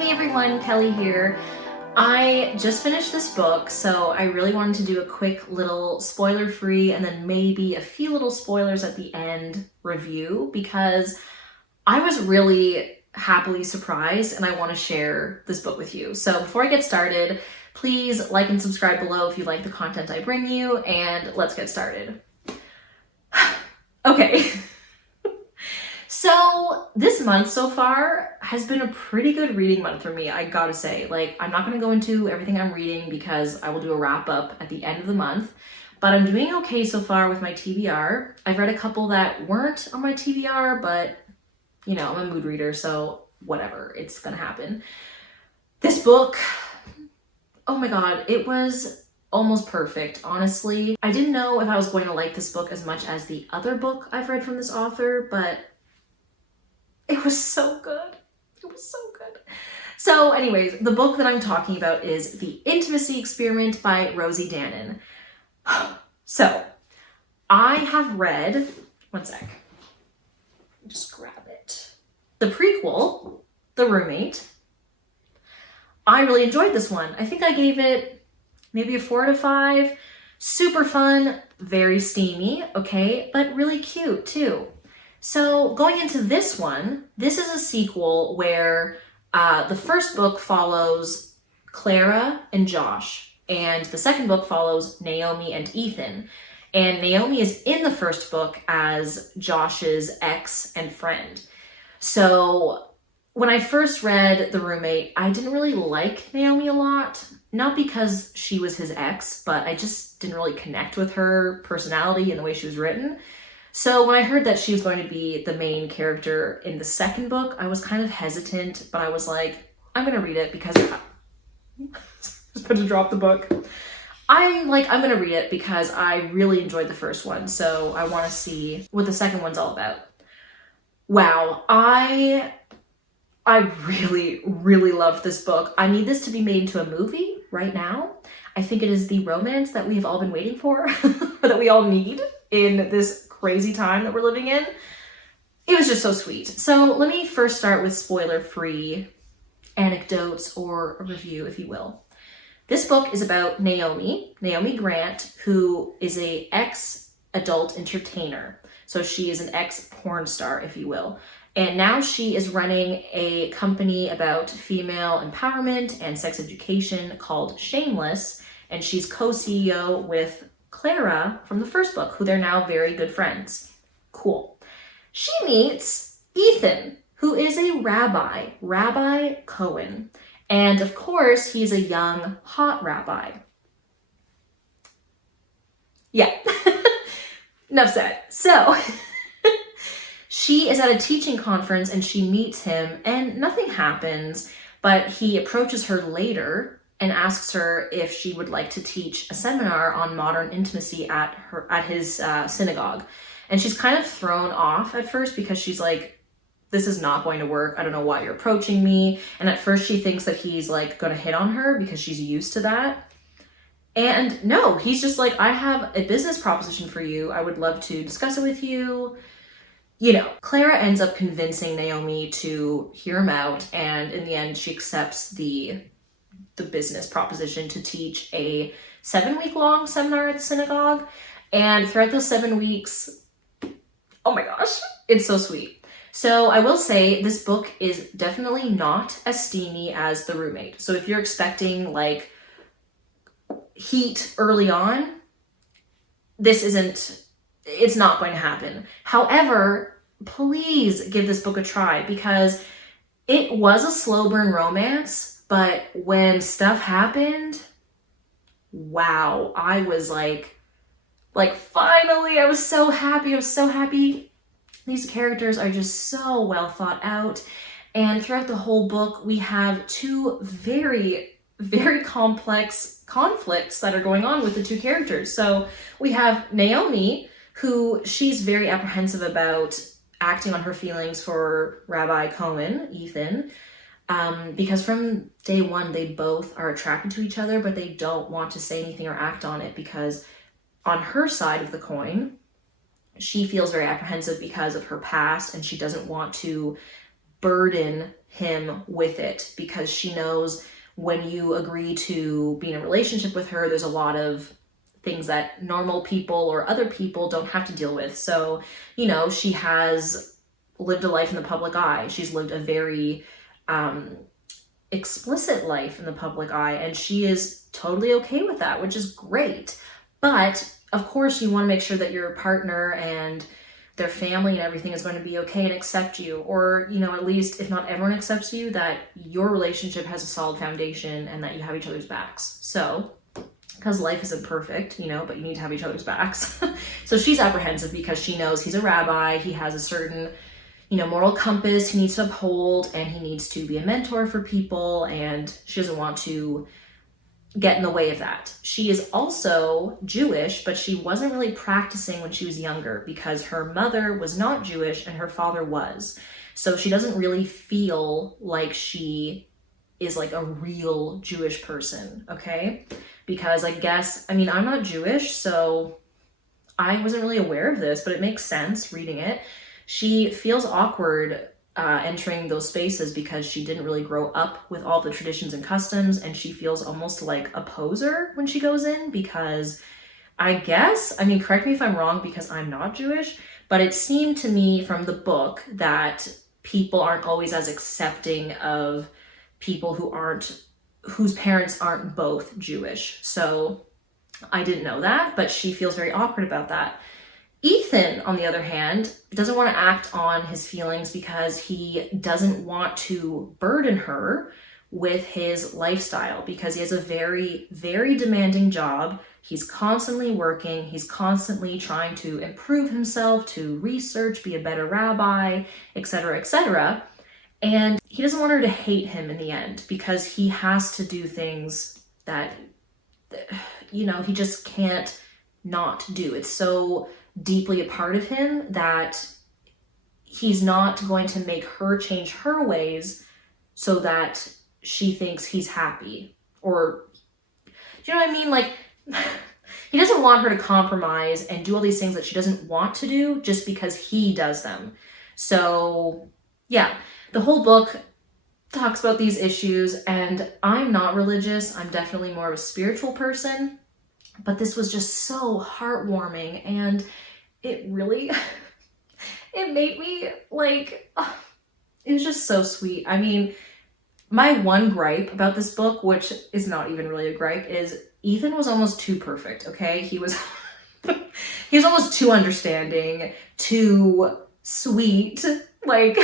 Hey everyone, Kelly here. I just finished this book, so I really wanted to do a quick little spoiler-free and then maybe a few little spoilers at the end review because I was really happily surprised and I want to share this book with you. So before I get started, please like and subscribe below if you like the content I bring you, and let's get started. Okay. So this month so far has been a pretty good reading month for me, I gotta say. Like, I'm not gonna go into everything I'm reading because I will do a wrap up at the end of the month, but I'm doing okay so far with my TBR. I've read a couple that weren't on my TBR, but you know, I'm a mood reader, so whatever, it's gonna happen. This book, oh my god, it was almost perfect, honestly. I didn't know if I was going to like this book as much as the other book I've read from this author, but it was so good. It was so good. So anyways, the book that I'm talking about is The Intimacy Experiment by Rosie Danan. So I have read, one sec, just grab it. The prequel, The Roommate. I really enjoyed this one. I think I gave it maybe a 4 out of 5. Super fun, very steamy, okay, but really cute too. So going into this one, this is a sequel where the first book follows Clara and Josh, and the second book follows Naomi and Ethan. And Naomi is in the first book as Josh's ex and friend. So when I first read The Roommate, I didn't really like Naomi a lot. Not because she was his ex, but I just didn't really connect with her personality and the way she was written. So when I heard that she was going to be the main character in the second book, I was kind of hesitant, but I was like, I'm going to read it because just put to drop the book. I'm going to read it because I really enjoyed the first one. So I want to see what the second one's all about. Wow. I really, really loved this book. I need this to be made into a movie right now. I think it is the romance that we have all been waiting for, or that we all need in this crazy time that we're living in. It was just so sweet. So let me first start with spoiler-free anecdotes or a review, if you will. This book is about Naomi Grant, who is a ex-adult entertainer. So she is an ex-porn star, if you will. And now she is running a company about female empowerment and sex education called Shameless, and she's co-CEO with Clara from the first book, who they're now very good friends. Cool. She meets Ethan, who is a Rabbi Cohen. And of course, he's a young, hot rabbi. Yeah, enough said. So she is at a teaching conference and she meets him and nothing happens, but he approaches her later and asks her if she would like to teach a seminar on modern intimacy at his synagogue. And she's kind of thrown off at first because she's like, this is not going to work. I don't know why you're approaching me. And at first she thinks that he's like going to hit on her because she's used to that. And no, he's just like, I have a business proposition for you. I would love to discuss it with you. You know, Clara ends up convincing Naomi to hear him out. And in the end, she accepts the business proposition to teach a 7-week-long seminar at the synagogue. And throughout those 7 weeks, oh my gosh, it's so sweet. So I will say this book is definitely not as steamy as The Roommate. So if you're expecting like heat early on, it's not going to happen. However, please give this book a try because it was a slow burn romance. But when stuff happened, wow, I was like finally, I was so happy. I was so happy. These characters are just so well thought out. And throughout the whole book, we have two very, very complex conflicts that are going on with the two characters. So we have Naomi, who she's very apprehensive about acting on her feelings for Rabbi Cohen, Ethan, because from day one, they both are attracted to each other, but they don't want to say anything or act on it because on her side of the coin, she feels very apprehensive because of her past and she doesn't want to burden him with it, because she knows when you agree to be in a relationship with her, there's a lot of things that normal people or other people don't have to deal with. So, you know, she has lived a life in the public eye. She's lived a very explicit life in the public eye, and she is totally okay with that, which is great. But of course, you want to make sure that your partner and their family and everything is going to be okay and accept you, or, you know, at least if not everyone accepts you, that your relationship has a solid foundation and that you have each other's backs. So, because life isn't perfect, you know, but you need to have each other's backs. So she's apprehensive because she knows he's a rabbi, he has a certain, you know, moral compass he needs to uphold, and he needs to be a mentor for people, and she doesn't want to get in the way of that. She is also Jewish, but she wasn't really practicing when she was younger because her mother was not Jewish and her father was. So she doesn't really feel like she is like a real Jewish person, okay? Because I guess, I mean, I'm not Jewish, so I wasn't really aware of this, but it makes sense reading it. She feels awkward entering those spaces because she didn't really grow up with all the traditions and customs, and she feels almost like a poser when she goes in because I guess, I mean, correct me if I'm wrong because I'm not Jewish, but it seemed to me from the book that people aren't always as accepting of people whose parents aren't both Jewish. So I didn't know that, but she feels very awkward about that. Ethan, on the other hand, doesn't want to act on his feelings because he doesn't want to burden her with his lifestyle, because he has a very, very demanding job. He's constantly working. He's constantly trying to improve himself, to research, be a better rabbi, etc., etc. And he doesn't want her to hate him in the end because he has to do things that, you know, he just can't not do. It's so deeply a part of him that he's not going to make her change her ways so that she thinks he's happy. Or, do you know what I mean? Like, he doesn't want her to compromise and do all these things that she doesn't want to do just because he does them. So, yeah, the whole book talks about these issues, and I'm not religious. I'm definitely more of a spiritual person. But this was just so heartwarming, and it really, it made me like, it was just so sweet. I mean, my one gripe about this book, which is not even really a gripe, is Ethan was almost too perfect, okay? He was almost too understanding, too sweet, like,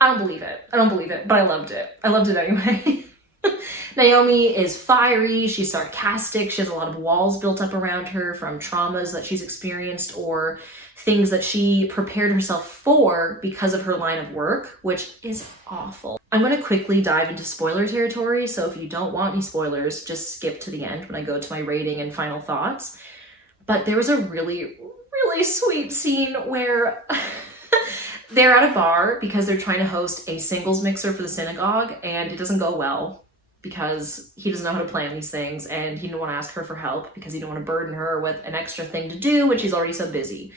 I don't believe it, but I loved it. I loved it anyway. Naomi is fiery, she's sarcastic, she has a lot of walls built up around her from traumas that she's experienced or things that she prepared herself for because of her line of work, which is awful. I'm going to quickly dive into spoiler territory, so if you don't want any spoilers, just skip to the end when I go to my rating and final thoughts. But there was a really, really sweet scene where they're at a bar because they're trying to host a singles mixer for the synagogue, and it doesn't go well because he doesn't know how to plan these things, and he didn't want to ask her for help because he didn't want to burden her with an extra thing to do when she's already so busy.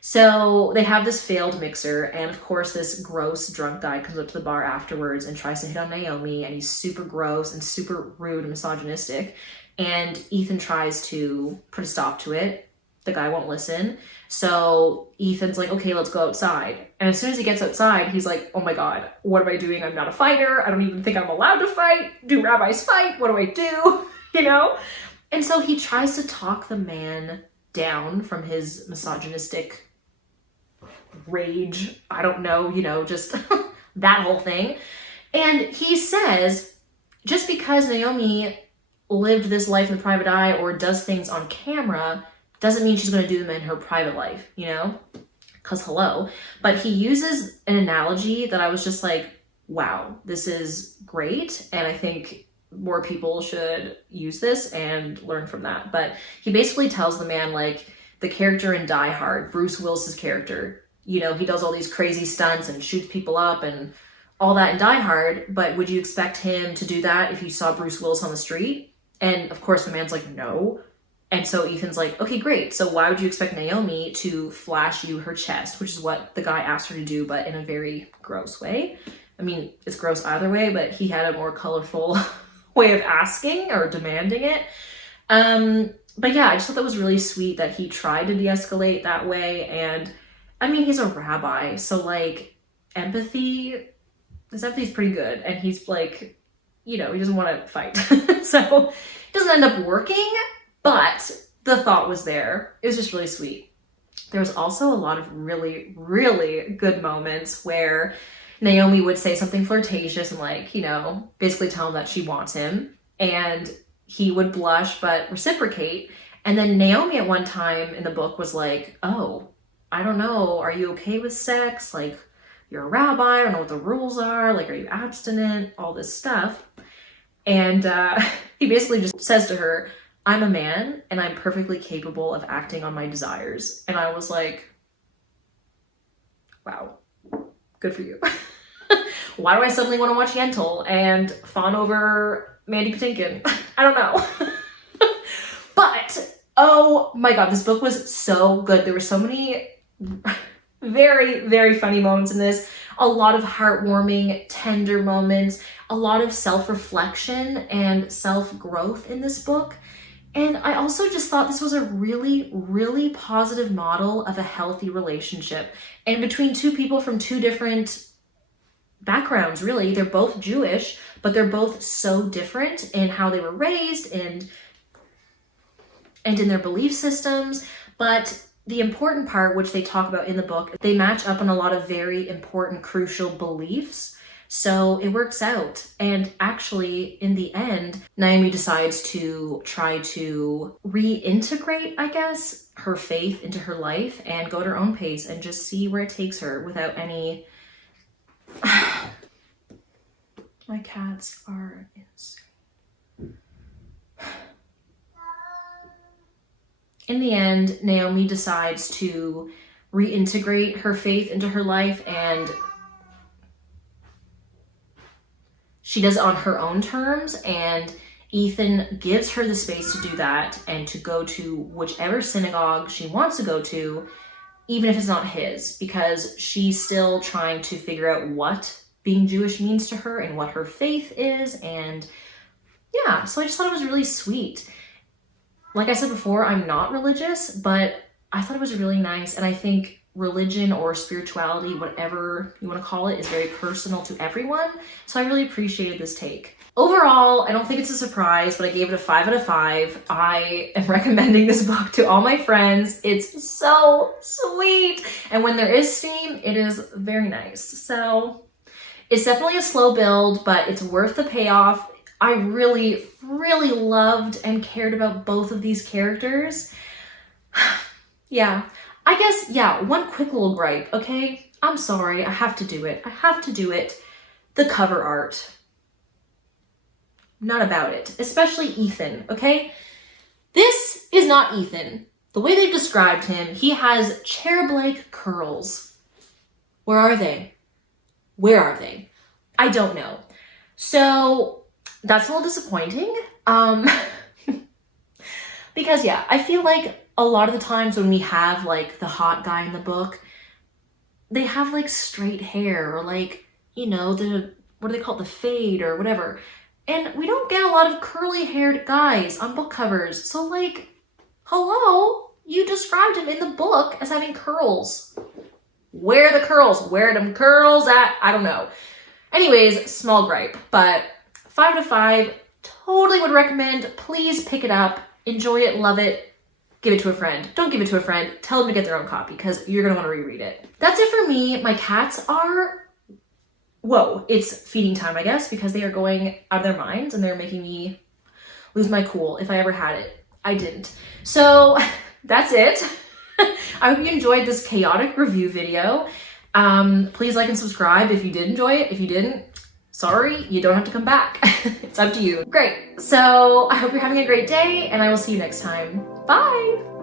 So they have this failed mixer, and of course this gross drunk guy comes up to the bar afterwards and tries to hit on Naomi, and he's super gross and super rude and misogynistic, and Ethan tries to put a stop to it. The guy won't listen. So Ethan's like, okay, let's go outside. And as soon as he gets outside, he's like, oh my God, what am I doing? I'm not a fighter. I don't even think I'm allowed to fight. Do rabbis fight? What do I do? You know? And so he tries to talk the man down from his misogynistic rage. I don't know, you know, just that whole thing. And he says, just because Naomi lived this life in the private eye or does things on camera doesn't mean she's going to do them in her private life, you know? Because hello. But he uses an analogy that I was just like, wow, this is great. And I think more people should use this and learn from that. But he basically tells the man, like, the character in Die Hard, Bruce Willis's character, you know, he does all these crazy stunts and shoots people up and all that in Die Hard, but would you expect him to do that if you saw Bruce Willis on the street? And of course the man's like, no. And so Ethan's like, okay, great. So why would you expect Naomi to flash you her chest, which is what the guy asked her to do, but in a very gross way. I mean, it's gross either way, but he had a more colorful way of asking or demanding it. But yeah, I just thought that was really sweet that he tried to de-escalate that way. And I mean, he's a rabbi, so like his empathy is pretty good. And he's like, you know, he doesn't want to fight. So it doesn't end up working, but the thought was there. It was just really sweet. There was also a lot of really, really good moments where Naomi would say something flirtatious and like, you know, basically tell him that she wants him. And he would blush, but reciprocate. And then Naomi at one time in the book was like, oh, I don't know. Are you okay with sex? Like, you're a rabbi. I don't know what the rules are. Like, are you abstinent? All this stuff. And he basically just says to her, I'm a man and I'm perfectly capable of acting on my desires. And I was like, wow, good for you. Why do I suddenly want to watch Yentl and fawn over Mandy Patinkin? I don't know. But, oh my God, this book was so good. There were so many very, very funny moments in this. A lot of heartwarming, tender moments. A lot of self-reflection and self-growth in this book. And I also just thought this was a really, really positive model of a healthy relationship. And between two people from two different backgrounds, really. They're both Jewish, but they're both so different in how they were raised and in their belief systems. But the important part, which they talk about in the book, they match up on a lot of very important, crucial beliefs. So it works out. And actually, in the end, Naomi decides to try to reintegrate, I guess, her faith into her life and go at her own pace and just see where it takes her without any... My cats are insane. In the end, Naomi decides to reintegrate her faith into her life, and she does it on her own terms, and Ethan gives her the space to do that and to go to whichever synagogue she wants to go to, even if it's not his, because she's still trying to figure out what being Jewish means to her and what her faith is. And yeah, so I just thought it was really sweet. Like I said before, I'm not religious, but I thought it was really nice. And I think religion or spirituality, whatever you want to call it, is very personal to everyone. So I really appreciated this take. Overall, I don't think it's a surprise, but I gave it a 5 out of 5. I am recommending this book to all my friends. It's so sweet. And when there is steam, it is very nice. So it's definitely a slow build, but it's worth the payoff. I really, really loved and cared about both of these characters. Yeah, I guess, yeah, one quick little gripe, okay? I'm sorry, I have to do it. I have to do it. The cover art. Not about it, especially Ethan, okay? This is not Ethan. The way they've described him, he has cherub-like curls. Where are they? Where are they? I don't know. So that's a little disappointing. Because yeah, I feel like a lot of the times when we have like the hot guy in the book, they have like straight hair or like, you know, what do they call it? The fade or whatever. And we don't get a lot of curly haired guys on book covers. So like, hello, you described him in the book as having curls. Where are the curls? Where are them curls at? I don't know. Anyways, small gripe, but 5 out of 5, totally would recommend. Please pick it up, enjoy it, love it, give it to a friend. Don't give it to a friend, tell them to get their own copy because you're gonna wanna reread it. That's it for me. My cats are, whoa, it's feeding time, I guess, because they are going out of their minds and they're making me lose my cool if I ever had it. I didn't. So that's it. I hope you enjoyed this chaotic review video. Please like and subscribe if you did enjoy it. If you didn't, sorry, you don't have to come back. It's up to you. Great. So I hope you're having a great day and I will see you next time. Bye.